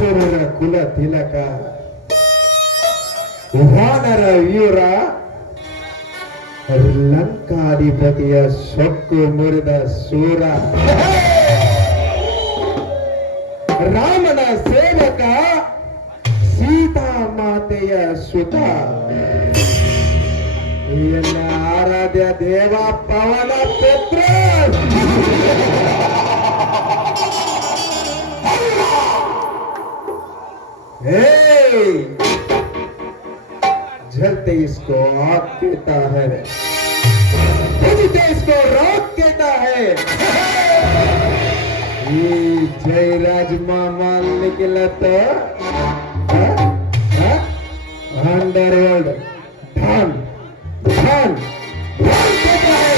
ಅಸುರರ ಕುಲ ತಿಲಕ ವಾನರ ವೀರ ಲಂಕಾಧಿಪತಿಯ ಸೊಕ್ಕು ಮುರಿದ ಸೂರ ರಾಮನ ಸೇವಕ ಸೀತಾ ಮಾತೆಯ ಸುತ ಎಲ್ಲ ಆರಾಧ್ಯ ದೇವ ಪವನ ಪುತ್ರ जलते इसको आग कहता है, बुझते इसको रात कहता है। ये जयराज मामा निकला तो अंडरवर्ल्ड धन धन धन कहता है।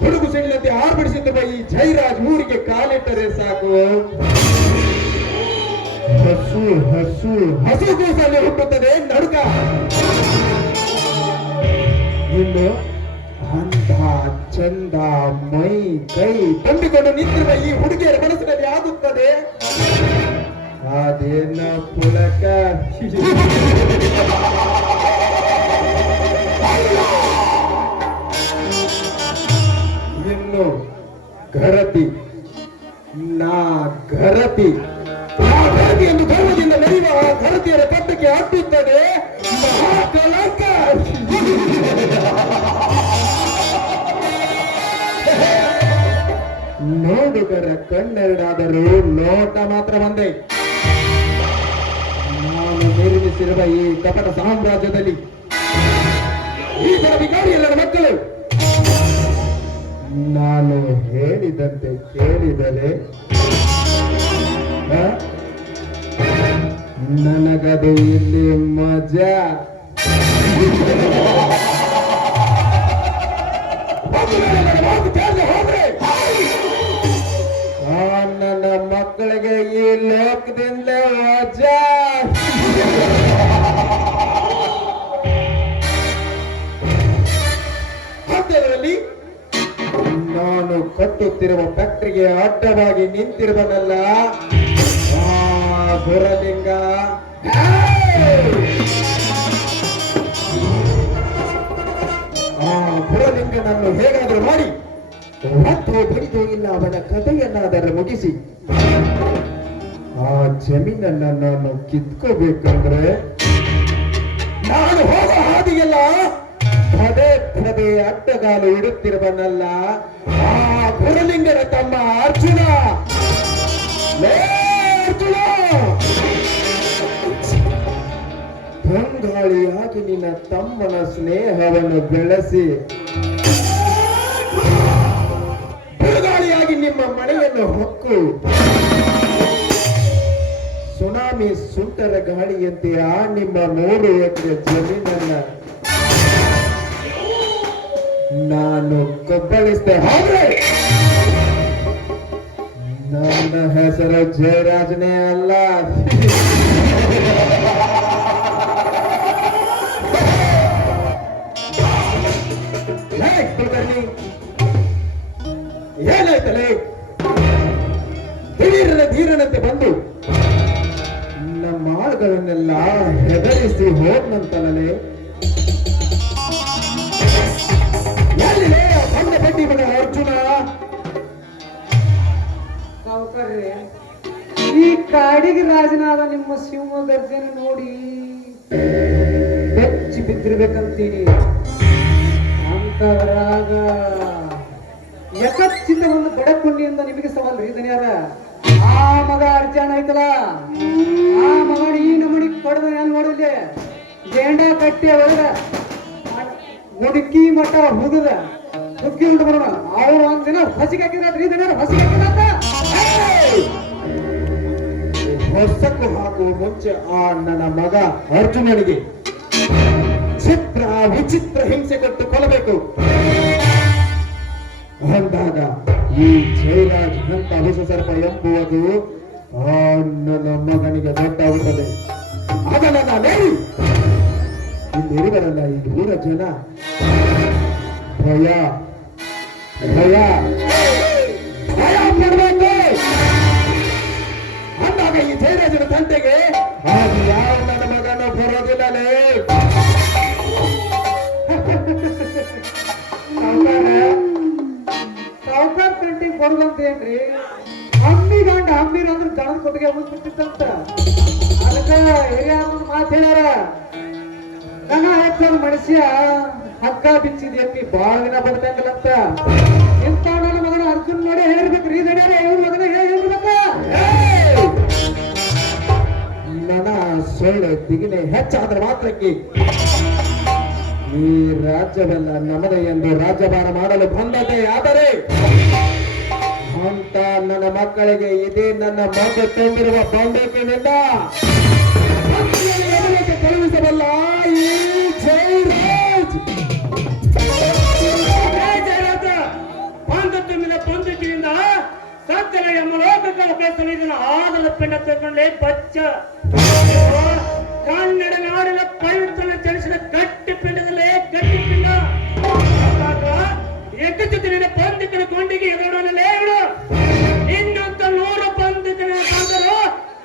ಹುಡುಗು ಸಿಳ್ಳತೆ ಆರ್ಬಿಡಿಸಿದ್ದ ಬೈ ಜೈರಾಜ್ ಊರಿಗೆ ಕಾಲಿಟ್ಟರೆ ಸಾಕು ಹಸು ಹಸು ಹಸುಗೂಸಲ್ಲಿ ಹುಟ್ಟುತ್ತದೆ ನಡುಕ. ಇನ್ನು ಅಂಧ ಚಂದ ಮೈ ಕೈ ತುಂಬಿಕೊಂಡು ನಿಂತಿರುವ ಈ ಹುಡುಗಿಯರ ಮನಸ್ಸಿನಲ್ಲಿ ಆಗುತ್ತದೆ ಅದೇನ ಪುಳಕ. ಇನ್ನು ಘರತಿ ನಾ ಘರತಿ ಎಂದು ಗರ್ವದಿಂದ ನಡೆಯುವ ಘರತಿಯರ ಪಟ್ಟಕ್ಕೆ ಅಟ್ಟುತ್ತದೆ ಮಹಾಕಲಂಕ. ನೋಡುಗರ ಕಣ್ಣೆರಡಾದರೂ ನೋಟ ಮಾತ್ರ ಒಂದೇ. ನಾನು ನಿರ್ಮಿಸಿರುವ ಈ ಕಪಟ ಸಾಮ್ರಾಜ್ಯದಲ್ಲಿ ಈ ತರ ವಿಕಾರಿ ಎಲ್ಲರ ಮಕ್ಕಳು ನಾನು ಹೇಳಿದಂತೆ ಕೇಳಿದರೆ ನನಗದು ಇಲ್ಲಿ ಮಜಾ. ನನ್ನ ಮಕ್ಕಳಿಗೆ ಈ ಲೋಕದಿಂದ ಮಜಾ. ಅಂತ್ಯದಲ್ಲಿ ನಾನು ಕಟ್ಟುತ್ತಿರುವ ಫ್ಯಾಕ್ಟರಿಗೆ ಅಡ್ಡವಾಗಿ ನಿಂತಿರುವನಲ್ಲ ಗುರಲಿಂಗ. ಗುರಲಿಂಗನನ್ನು ಹೇಗಾದರೂ ಮಾಡಿ ಮತ್ತೆ ಬಡಿದು ಇಲ್ಲ ಅವನ ಕಥೆಯನ್ನಾದರೂ ಮುಗಿಸಿ ಆ ಜಮೀನನ್ನ ನಾನು ಕಿತ್ಕೋಬೇಕಂದ್ರೆ ನಾನು ಹೋದ ಹಾದಿಗೆಲ್ಲ ಪದೇ ಪದೇ ಅಡ್ಡಗಾಲು ಇಡುತ್ತಿರುವನಲ್ಲ ಆ ಗುರುಲಿಂಗನ ತಮ್ಮ ಅರ್ಜುನ. ಅರ್ಜುನ ಬಂಗಾಳಿಯಾಗಿ ನಿನ್ನ ತಮ್ಮನ ಸ್ನೇಹವನ್ನು ಬೆಳೆಸಿ ಬಿರುಗಾಳಿಯಾಗಿ ನಿಮ್ಮ ಮನೆಯನ್ನು ಹೊಕ್ಕು ಸುನಾಮಿ ಸುಂಟರ ಗಾಳಿಯಂತೆ ಆ ನಿಮ್ಮ 3 ಎಕರೆ ಜಮೀನನ್ನ ನಾನು ಕಬ್ಬಳಿಸಿದೆ. ಹೋದ್ರೆ ನನ್ನ ಹೆಸರು ಜಯರಾಜನೇ ಅಲ್ಲ. ಏನಾಯ್ತಲೇ ದಿಢೀರನೆ ಧೀರನಂತೆ ಬಂದು ನಮ್ಮ ಆಳುಗಳನ್ನೆಲ್ಲ ಹೆದರಿಸಿ ಹೋದ್ನಂತಲೇ. ಎಲ್ಲಿದೆ ಸಣ್ಣ ಪಟ್ಟಿ ಮಗ ಅರ್ಜುನ? ಸಾವುಕಾರ್ರೆ, ಈ ಕಾಡಿಗೆ ರಾಜನಾದ ನಿಮ್ಮ ಸಿಂಹ ಗರ್ಜನ ನೋಡಿ ಬೆಚ್ಚಿ ಬಿದ್ದಿರ್ಬೇಕಂತೀನಿ. ಅಂತವರಾಗ ಯಕಚ್ಚಿತ ಒಂದು ಬಡಕೊಂಡಿಯಿಂದ ನಿಮಗೆ ಸವಾಲ್ ರೀ ದನಿಯಾರ. ಆ ಮಗ ಅರ್ಜುನ ಐತಲ್ಲ, ಆ ಮಗನ ಈ ನಮನಿ ಪಡೆದ ನಾನು ನೋಡಿದ್ದೆ ಜೇಂಡ ಕಟ್ಟಿ ಅವರ ಮುಡುಕಿ ಮಠ ಹುಡುಗ ಹುಕ್ಕಿ ಉಂಟು ಬರೋಣ. ಅವ್ರು ಒಂದಿನ ಹಸಿಗೆ ಹಾಕಿದ್ರಿ ದನಿಯಾರ, ಹಸಿಗೆ ಹಾಕಿದ ಹೊಸಕ್ಕೂ ಹಾಕುವ ಮುಂಚೆ ಆ ನನ್ನ ಮಗ ಅರ್ಜುನನಿಗೆ ಚಿತ್ರ ವಿಚಿತ್ರ ಹಿಂಸೆ ಕೊಟ್ಟು ಕೊಲ್ಲಬೇಕು ಅಂದಾಗ ಈ ಜಯರಾಜ್ ಅಂತ ವಿಷ ಸರ್ಪ ಎಂಬುವುದು ಆ ನನ್ನ ಮಗನಿಗೆ ಗೊತ್ತಾಗುತ್ತದೆ. ಅದನ್ನ ನಾನೇಳಿ ಇಲ್ಲಿರುವರಲ್ಲ ಈ ಊರ ಜನ ಭಯ ಭಯ ಭಯ ಪಡ್ಬೇಕು ಅಂದಾಗ ಈ ಜಯರಾಜನ ತಂಟೆಗೆ ಅದು ಯಾವ ನನ್ನ ಮಗನ ಬರೋದಿಲ್ಲಲೇ. ಸಾವುಕಾರ ಕಂಟಿಗೆ ಬರುದಂತ ಏನ್ರಿ? ಹಮ್ಮಿ ಗಂಡ ಹಮ್ಮಿರ ಅಂದ್ರೆ ದನದ ಕೊಟ್ಟಿಗೆ ಉಳಿಸ್ಬಿಟ್ಟಿತ್ತಂತ. ಅದಕ್ಕ ಹಿರಿಯ ಮಾತು ಹೇಳ್ಯಾರ, ದನ ಹೆಚ್ಚನ ಮನುಷ್ಯ ಹಗ್ಗ ಬಿಚ್ಚಿದ ಎಪ್ಪಿ ಬಾಳ ದಿನ ಬರ್ತಂಗಿಲ್ಲಂತ. ಇಂಥ ನನ್ನ ಮಗನ ಅರ್ಜುನ್ ನೋಡಿ ಹೇಳ್ಬೇಕ್ರಿ ದಡ್ಯಾರ, ಇವ್ರ ಮಗನ ಹೇಳ್ಬೇಕ. ನನ್ನ ಸೊಳ್ಳೆ ದಿಗಿನೆ ಹೆಚ್ಚಾದ ಮಾತ್ರಕ್ಕೆ ಈ ರಾಜ್ಯವೆಲ್ಲ ನಮ್ಮದೇ ಎಂದು ರಾಜ್ಯಭಾರ ಮಾಡಲು ಬಂದದ್ದೇ. ಆದರೆ ಅಂತ ನನ್ನ ಮಕ್ಕಳಿಗೆ ಇದೇ ನನ್ನ ಮಗ ತುಂಬಿರುವ ಬಂದೂಕಿನಿಂದ ಎದುರಿಗೆ ಕಳುಹಿಸಬಲ್ಲ ಈ ಜಯರಾಜ್. ಬಂದು ತುಂಬಿದ ಬಂದೂಕಿನಿಂದ ಸತ್ತನ ಎಂಬ ಲೋಕಗಳ ಬೇಸಲು ಇದನ್ನು ಆದಲ ಪಿಂಡ ತಗೊಂಡೆ ಬಚ್ಚ ಕನ್ನಡ ನಾಡಿನ ಪವಿತ್ರನ ಚಲಿಸಿದ ಗಟ್ಟಿ ಪಿಂಡದಲ್ಲೇ ಗಟ್ಟಿ ಪಿಂಡ ಎಕ್ಕುತ್ತಿನ ಬಂದಿಕ್ಕನ ಕೊಂಡಿಗೆ ಎದುರಲ್ಲೇ ಇಡು. ಇನ್ನಂತ 100 ಬಂದಿಕ್ಕನ ತಂದರು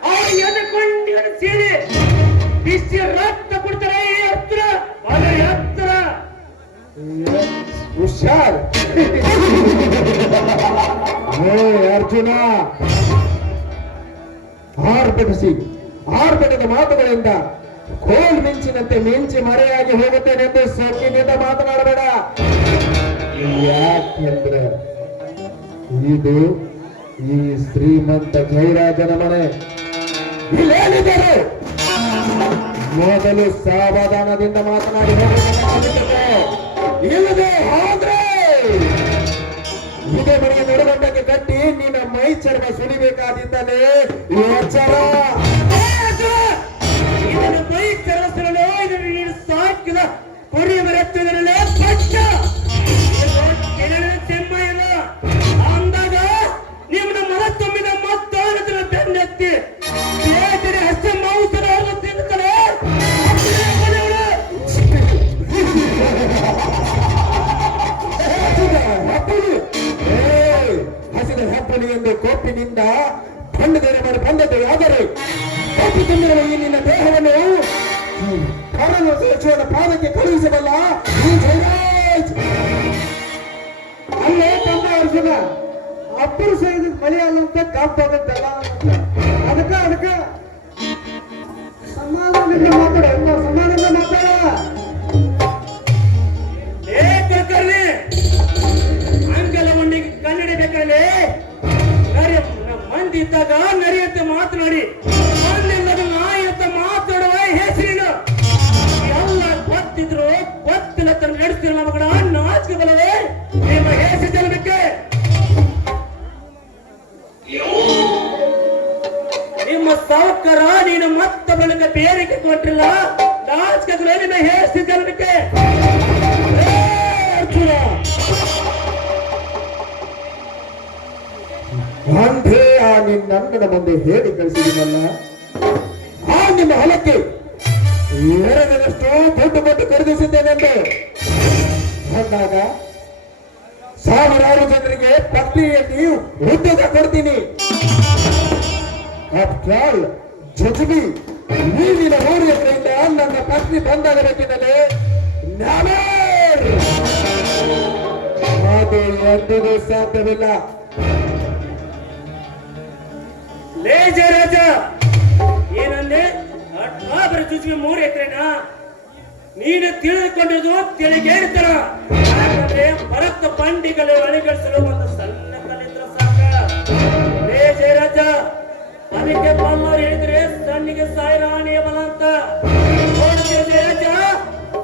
ಅವರು ಎದಕೊಂಡಿಯನ್ನು ಸೇರಿ ಬಿಸಿ ರಕ್ತ ಕೊಡ್ತಾರೆ. ಈ ಹತ್ರ ಬಹಳ ಹತ್ರ ಹುಷಾರ್. ಅರ್ಜುನ ಆರ್ಭಟದ ಮಾತುಗಳಿಂದ ಕೋಲ್ ಮಿಂಚಿನಂತೆ ಮಿಂಚಿ ಮರೆಯಾಗಿ ಹೋಗುತ್ತೇನೆಂದು ಸೊಕ್ಕಿನಿಂದ ಮಾತನಾಡಬೇಡ. ಯಾಕೆಂದ್ರೆ ಇದು ಈ ಶ್ರೀಮಂತ ಜಯರಾಜನ ಮನೆ. ಇಲ್ಲೇನಿದ್ದರು ಮೊದಲು ಸಾವಧಾನದಿಂದ ಮಾತನಾಡಿ ಹೋಗಬೇಕಾಗುತ್ತದೆ. ಇಲ್ಲದೆ ಹೋದ್ರೆ ಇದೇ ಮನೆಯ ನಡುಗಂಡಕ್ಕೆ ಕಟ್ಟಿ ನಿನ್ನ ಮೈ ಚರ್ಮ ಸುಲಿಬೇಕಾದಿದ್ದಲೇ ಎಚ್ಚರ. ಇದನ್ನು ಮೈ ಚರಸರಲು ಇದನ್ನು ನೀನು ಸಾಕಿದ ಕೊರಿಯ ಮರೆತ್ತಿದರಲ್ಲೇ ಪಟ್ಟ ಚೆಮ್ಮ ಇಲ್ಲ ಅಂದಾಗ ನಿಮ್ಮನ್ನ ಮನ ತುಂಬಿದ ಮತ್ತಾನದ ಬೆನ್ನೆತ್ತಿ ಬೇಟರೆ ಹಸ್ತ ಮಾಂಸರ ತಿನ್ನುತ್ತಾರೆ. ಹಸಿದ ಹೆಪ್ಪಲಿ ಎಂದು ಕೋಪಿನಿಂದ ಖಂಡದೇನೆ ಮಾಡಿ ಬಂದದ್ದು. ಆದರೆ ಕೋಪಿ ತುಂಬಿರುವ ಈ ನಿನ್ನ ದೇಹವನ್ನು ಪಾದಕ್ಕೆ ಕಳುಹಿಸಬಲ್ಲ ಈ ಜಯರಾಜ್. ಅಲ್ಲೇ ತಂದ ಅರ್ಜುನ ಅಬ್ಬರು ಸೈದ ಮಳೆ ಅಲ್ಲಂತ ಕಾಪಾಗತ್ತಲ್ಲ. ಅದಕ್ಕ ಸಮಾಧಾನದಿಂದ ಮಾತಾಡ, ಸಮಾಧಾನದಿಂದ ಮಾತಾಡ. ಅಂಗಲ ಮಂಡಿಗೆ ಕನ್ನಡಿಬೇಕಾದ್ರೆ ಮಂದಿ ಇದ್ದಾಗ ನರಿಯಂತೆ ಮಾತನಾಡಿ ಮಂದಿಲ್ಲದ ನಾಯಿ ಅಂತ ಮಾತಾಡುವ ಹೆಸರಿನ ಎಲ್ಲ ಗೊತ್ತಿದ್ರು ಗೊತ್ತಿಲ್ಲ ತನ್ನ ನಡೆಸ್ತಿರೋ ಮಗಳ ನಾಚಿಕೆ ಬಲ್ಲವೇ ನಿಮ್ಮ ಹೆಸರು ಜನಕ್ಕೆ. ನಿಮ್ಮ ಸಾವುಕಾರ ನೀನು ಮತ್ತೊಬ್ಬನಿಗೆ ಬೇರೆಗೆ ಕೊಟ್ಟಿಲ್ಲ. ನಾಚಿಕೆಗಳು ನಿಮ್ಮ ಹೆಸರು ಜನಕ್ಕೆ. ಅಂಧೇ ಆ ನಿನ್ನಣ್ಣನ ಮುಂದೆ ಹೇಳಿ ಕಳಿಸಿದಿನಲ್ಲ, ಆ ನಿಮ್ಮ ಹೊಲಕ್ಕೆ ಎರಡರಷ್ಟು ದುಡ್ಡು ಕೊಟ್ಟು ಖರೀದಿಸಿದ್ದೇನೆಂದು ಅಂದಾಗ ಸಾವಿರಾರು ಜನರಿಗೆ ಪತ್ನಿಯಲ್ಲಿ ಉದ್ಯೋಗ ಕೊಡ್ತೀನಿ. ಜಜ್ಬಿ ನೀರಿನ 3 ಎಕರೆಯಿಂದ ನನ್ನ ಪತ್ನಿ ಬಂದಾಗಬೇಕಿದ್ದರೆ ಅದು ಎಂದಿಗೂ ಸಾಧ್ಯವಿಲ್ಲ. ಲೇ ಜಯರಾಜ, ಏನಂದೆ? ಬರೀ ಚುಚ್ಚಿಗೆ 3 ಎಕರೆನಾ? ನೀನು ತಿಳಿದುಕೊಂಡಿದ್ದು ತಿಳಿಗೇಡ್ತಾರ. ಯಾಕಂದ್ರೆ ಭರತ ಬಂಡಿಗಳು ಅಳಿಗಳಿಸಲು ಒಂದು ಸಣ್ಣ ಕಲಿತ್ರ ಸಾಕ. ಲೇ ಜಯರಾಜ, ಅದಕ್ಕೆ ಬಲ್ಲವರು ಹೇಳಿದ್ರೆ ಸಣ್ಣಿಗೆ ಸಾಯಿರಾಣಿಯ ಬಲ ಅಂತ. ನೋಡ್ತೀಯ ಜಯರಾಜ,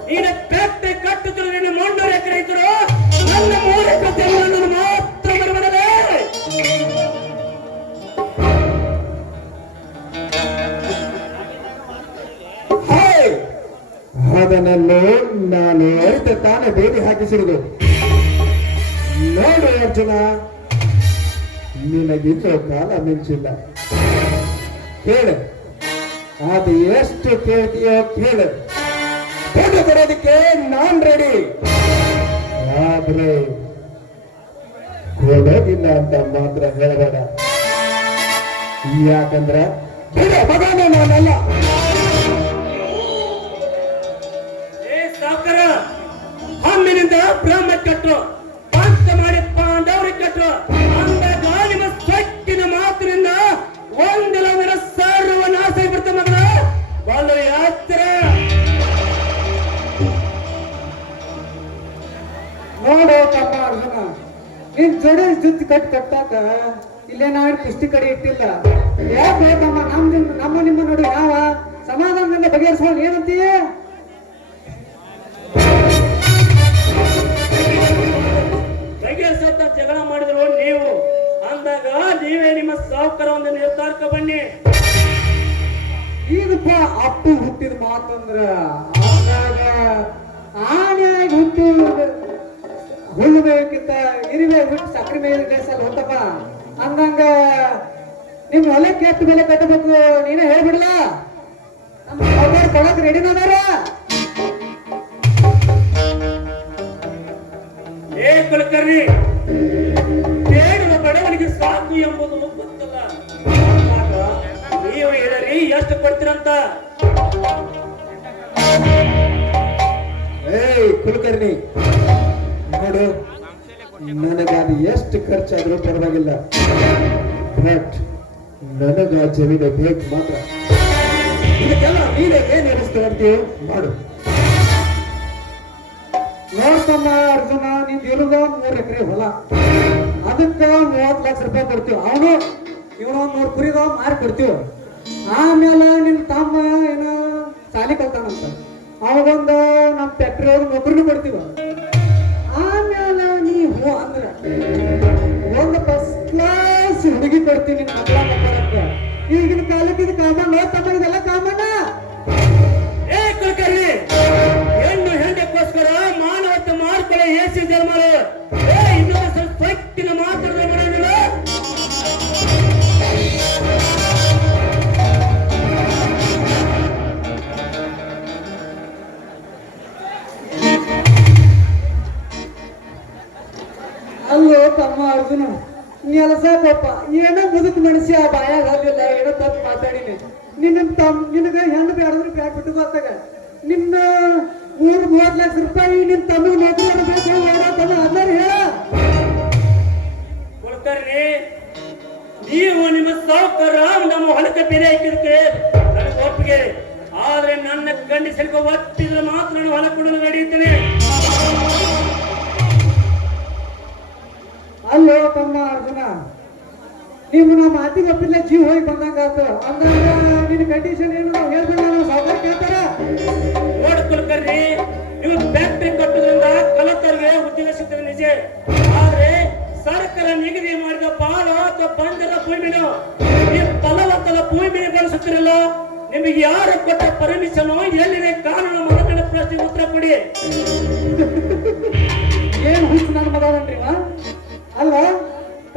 ನೀನು ಕಟ್ಟೆ ಕಟ್ಟುತ್ತಿರೋ ನಿನ್ನ 300 ಎಕರೆ ಇದ್ರು ನನ್ನ 3 ಎಕರೆ ಜಮೀನನ್ನು ಮಾತ್ರ ಬರಬಾರದೆ. ಅದನ್ನು ನಾನು ಅರಿತ ತಾನೇ ಬೇಡಿ ಹಾಕಿಸಿರುವುದು. ನೋಡು ಅರ್ಜುನ, ನಿನಗಿಂತ ಕಾಲ ಮಿಂಚಿಲ್ಲ. ಕೇಳು, ಅದು ಎಷ್ಟು ಕೇಳ್ತೀಯೋ ಕೇಳು. ದುಡ್ಡು ಕೊಡೋದಕ್ಕೆ ನಾನ್ ರೆಡಿ. ಆದ್ರೆ ಹೋಗಿಲ್ಲ ಅಂತ ಮಾತ್ರ ಹೇಳಬೇಡ. ಯಾಕಂದ್ರ ಬಿಡ ಮಗನ ನಾನಲ್ಲ. ಏ ಸಾವುಕಾರ, ಹಮ್ಮಿನಿಂದ ಬ್ರಹ್ಮ ಕಟ್ಟರು, ಪಂಚ ಮಾಡಿ ಪಾಂಡವರಿಗೆ ಕಟ್ಟರು ಅಂದಾಗ ನಿಮ್ಮ ಸೊಕ್ಕಿನ ಮಾತಿನಿಂದ ಒಂದಿಲ್ಲ ಅಂದ್ರೆ ಸರ್ವನಾಶ ಬಿಡ್ತ ಮಗನ ಬಲು ಯಾತ್ರ. ನೋಡು ತಮ್ಮ ಅರ್ಜುನ, ನಿನ್ ಜೋಡಿ ಜುತ್ತಿ ಕಟ್ಟಾಕ ಇಲ್ಲೇ ನಾವೇನು ಕುಸ್ತಿ ಕಡೆ ಇಟ್ಟಿಲ್ಲ. ಯಾಕೆ ತಮ್ಮ ನಮ್ಮ ನಿಮ್ಮ ನೋಡಿ ಯಾವ ಸಮಾಧಾನದಿಂದ ಬಗೆಹರಿಸ್ಕೊಂಡು ಏನಂತೀಯ? ಬಗೆಹರಿಸತ್ತ ಜಗಳ ಮಾಡಿದ್ರು ನೀವು ಅಂದಾಗ ನೀವೇ ನಿಮ್ಮ ಸಾವುಕಾರ ಒಂದು ನಿರ್ಧಾರಕ್ಕೆ ಬನ್ನಿ. ಈಗಪ್ಪ ಅಪ್ಪು ಹುಟ್ಟಿದ ಮಾತಂದ್ರ ಆದಾಗ ಆನೆಯಾಗಿ ಹುಟ್ಟು ಹುಲ್ಲು ಬೇಕಿತ್ತ ಇರುವೆ ಹುಟ್ಟು ಸಕ್ಕರೆ ಮೇಲೆ ಬೇಸಲ್ಲ ಹೊತ್ತಪ್ಪ ಅಂದಂಗ ನಿಮ್ ಹೊಲಕ್ಕೆ ಎಷ್ಟು ಬೆಲೆ ಕಟ್ಟಬೇಕು ನೀನೇ ಹೇಳ್ಬಿಡ್ಲ. ನಮ್ಮ ಸಾವುಕಾರ ಕೊಡಕ್ ರೆಡಿನದಾರ. ಏ ಕುಲಕರ್ಣಿ, ಬೇಡದ ಬಡವನಿಗೆ ಸಾಕು ಎಂಬುದು ಗೊತ್ತಲ್ಲ. ನೀವು ಹೇಳರಿ ಎಷ್ಟು ಕೊಡ್ತೀರಂತ. ಏಯ್ ಕುಲಕರ್ಣಿ, ನೋಡು, ನನಗಾದ ಎಷ್ಟು ಖರ್ಚಾದ್ರೂ ಪರವಾಗಿಲ್ಲ, ಬಟ್ ನನಗ ಜಮೀನು ಬೇಕು ಮಾತ್ರ. ಇದಕ್ಕೆಲ್ಲ ನೀನೇ ಏನ್ ಅನಿಸ್ತೀವಂತೀವಿ ಮಾಡು. ನೋಡ್ತಮ್ಮ ಅರ್ಜುನ, ನಿಂದ ಇರುದ 3 ಎಕರೆ ಹೊಲ, ಅದಕ್ಕ 30 ಲಕ್ಷ ರೂಪಾಯಿ ಕೊಡ್ತೀವಿ. ಅವನು ಇವನು 3 ಕುರಿದ ಮಾರಿ ಕೊಡ್ತೀವಿ. ಆಮೇಲೆ ನಿನ್ ತಮ್ಮ ಏನೋ ಸಾಲಿ ಕಲ್ತಾನಂತ, ಅವಾಗೊಂದು ನಮ್ ಫ್ಯಾಕ್ಟ್ರಿ ಅವ್ರ ನೌಕರಿನೂ ಕೊಡ್ತೀವಿ. ಆಮೇಲೆ ನೀ ಹೂ ಅಂದ್ರ ಒಂದು ಫಸ್ಟ್ ಕ್ಲಾಸ್ ಹುಡುಗಿ ಕೊಡ್ತೀನಿ ನಿನ್ ಮಕ್ಕಳ ಮಕ್ಕಳಕ್ಕ. ಈಗಿನ ಕಾಲಕ್ಕೆ ಇದು ಕಾಮನ್. ತಮ್ಮ ಇದೆಲ್ಲ ಕಾಮನ್. ಏ ಕುಲಕರ್ಣಿ, ಹೆಣ್ಣು ಹೆಂಡಕ್ಕೋಸ್ಕರ ಮಾನವತೆ ಮಾಡ್ಕೊಳ್ಳೋ ಏಸಿ ಜನ್ಮರು. ಏ ಇನ್ನೊಂದು ಸ್ವಲ್ಪ ಸೊಕ್ಕಿನ ಮಾತಾಡಿದ್ರೆ ಮಾಡೋದಿಲ್ಲ. ಅಲ್ಲೋ ತಮ್ಮ ಅರ್ಜುನ, ನೆಲಸ ಪಾಪ ಏನೋ ಮುದುಕ್ ಮನುಷ್ಯ ಬಾಯಾಗ ಹಲ್ಲಿಲ್ಲ, ಏನೋ ತಪ್ಪು ಮಾತಾಡಿನಿ. ನಿನಗ ಹೆಣ್ಣು ಬೇಡದ್ರೆ ಬ್ಯಾಟ್ ಬಿಟ್ಟು ಗೊತ್ತಾಗ ನಿನ್ನ 30 ಲಕ್ಷ ರೂಪಾಯಿ ನಿನ್ ತಮ್ಮ ನೌಕರಿ ಬೇಕು ಅದನ್ನ ಹೇಳ. ಕುಲಕರ್ಣಿ, ನೀವು ನಿಮ್ಮ ಸಾವುಕಾರ ನಮ್ಮ ಹೊಲಕ್ಕೆ ಬೆಲೆ ಹಾಕಿದಕ್ಕೆ ನನಗೆ ಒಪ್ಪಿಗೆ. ಆದ್ರೆ ನನ್ನ ಕಂಡೀಷನ್ಗೆ ಒಪ್ಪಿದ್ರೆ ಮಾತ್ರ ನಾನು ಹೊಲ ಕೊಡಲು ನಡೆಯುತ್ತೇನೆ. ಅಲ್ಲೋ ತಮ್ಮ ಅರ್ಜುನ, ನೀವು ನಮ್ಮ ಮಾತಿಗೆ ಒಪ್ಪಿಲ್ಲ, ಜೀವ ಹೋಗಿ ಬಂದಂಗ ಆತು. ಅಂದಾಗ ನಿನ್ನ ಕಂಡೀಷನ್ ಏನು ನಾವು ಹೇಳ್ಬಿಡ, ನಾವು ಸಾವುಕಾರ ಕೇಳ್ತಾರ. ನೋಡ್ ಕುಲಕರ್ಣಿ, ನೀವು ಫ್ಯಾಕ್ಟರಿ ಕಟ್ಟುವುದರಿಂದ ಕಲತರಿಗೆ ಉದ್ಯೋಗ ಸಿಗ್ತದೆ ನಿಜ. ಆದ್ರೆ ಸರ್ಕಾರ ನಿಗದಿ ಮಾಡಿದ ಪಾಲ ಅಥವಾ ಪಂಜರ ಭೂಮಿನ ನೀವು ಫಲವತ್ತದ ಭೂಮಿ ಬಳಸುತ್ತಿರಲ್ಲ. ನಿಮಗೆ ಯಾರು ಕೊಟ್ಟ ಪರ್ಮಿಷನ್, ಎಲ್ಲಿದೆ ಕಾನೂನು ಮೊದಲ ಪ್ರಶ್ನೆ ಉತ್ತರ ಕೊಡಿ. ಏನ್ ಹುಚ್ಚು ನನ್ನ ಮಗನ್ರಿ ಅಲ್ಲ?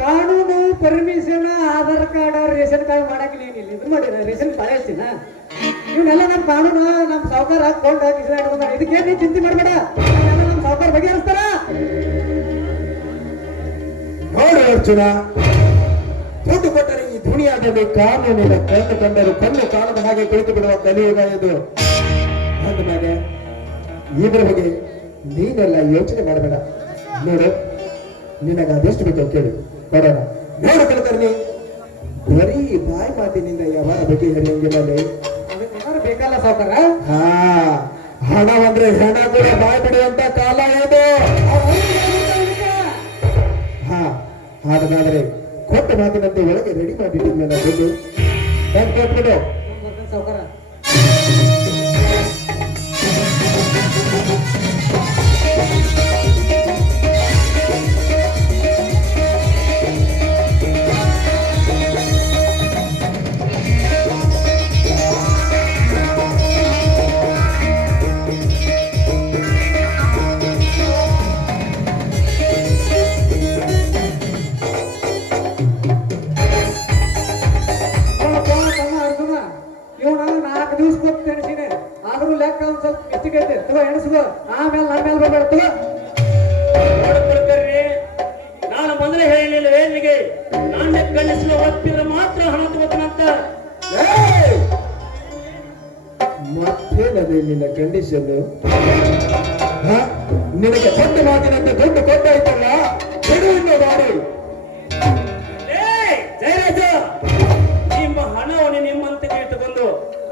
ಕಾನೂನು permission, Aadhaar card, ration card ಮಾಡಕ್ಕೆ ನೀನು ಇದು ಮಾಡಿರ, ರೇಷನ್ ಕಾರ್ಡ್ ಹೇಳ್ತೀನ ಇವನ್ನೆಲ್ಲ ನಮ್ಮ ಕಾನೂನು ನಮ್ಮ ಸಾವುಕಾರ ಹಾಕೊಂಡು ಇದಕ್ಕೆ ನೀನು ಚಿಂತೆ ಮಾಡಬೇಡ, ನಮ್ಮ ಸಾವುಕಾರ ಬಗೆಹರಿಸ್ತಾರ. ನೋಡು ಅರ್ಜುನ, ದುಡ್ಡು ಕೊಟ್ಟರೆ ಈ ದುನಿಯಾದಲ್ಲಿ ಕಾನೂನಿನ ಕಣ್ಣು ಕಂಡರು ಕಣ್ಣು ಕಾಣದ ಹಾಗೆ ಕುಳಿತು ಬಿಡುವ ಕಲಿಯುಗ ಇದು. ಅಂದಮೇಲೆ ಇದ್ರ ಬಗ್ಗೆ ನೀನೆಲ್ಲ ಯೋಚನೆ ಮಾಡಬೇಡ. ನೋಡು, ನಿನಗ ಅದೆಷ್ಟು ಬೇಕು ಕೇಳಿ ಕೊಡೋಣ. ನೋಡು ಕುಲಕರ್ಣಿ, ಬರೀ ಬಾಯಿ ಮಾತಿನಿಂದ ಯಾವಾಗ ಬಗ್ಗೆ ಹರಿಯಂಗಿಲ್ಲ. ಏನಾರು ಬೇಕಲ್ಲ ಸಾವುಕಾರ? ಹಾ, ಹಣ ಅಂದ್ರೆ ಹೆಣ ಕೂಡ ಬಾಯಿ ಬಿಡುವಂತ ಕಾಲ ಇದು. ಹಾ, ಹಾಗಾದ್ರೆ ಕೊಟ್ಟ ಮಾತಿನಂತೆ ಒಳಗೆ ರೆಡಿ ಮಾಡಿಟ್ಟಿದ್ಮೇಲೆ ದುಡ್ಡು ಕೊಟ್ಬಿಡು. ಸಾವುಕಾರ ಕಂಡೀಷನ್ ನಿನಗೆ ದೊಡ್ಡ ಮಾತಿನಂತ ದೊಡ್ಡ ಕೊಟ್ಟಾಯ್ತಲ್ಲ ಬಿಡುವಿನ ಬಾರಿ. ಜಯರಾಜ, ನಿಮ್ಮ ಹಣವನ್ನು ನಿಮ್ಮಂತೆಗೆ ಇಟ್ಟುಕೊಂಡು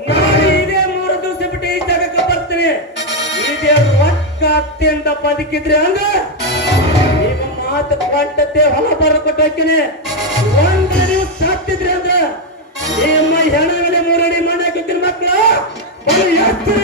ನಾನು ಇದೇ 3 ದಿವಸ ಬಿಟ್ಟು ಈ ಜಾಗಕ್ಕೆ ಬರ್ತೀನಿ. ಇದೇ ರೊಕ್ಕ ಅತ್ಯಂತ ಬದುಕಿದ್ರೆ ಹಂಗ ನಿಮ್ಮ ಮಾತು ಕೊಟ್ಟತೆ ಹೊಲ ಬರೆದು ಕೊಟ್ಟು ಹೋಗ್ತೀನಿ. ಒಂದು ನೀವು ಸಾಕ್ತಿದ್ರಿ ಅಂದ್ರ ನಿಮ್ಮ ಹೆಣ ಮೇಲೆ 3 ಅಡಿ ಮನೆ ಹಾಕಿದ್ರಿ ಮಕ್ಕಳು ಎಷ್ಟು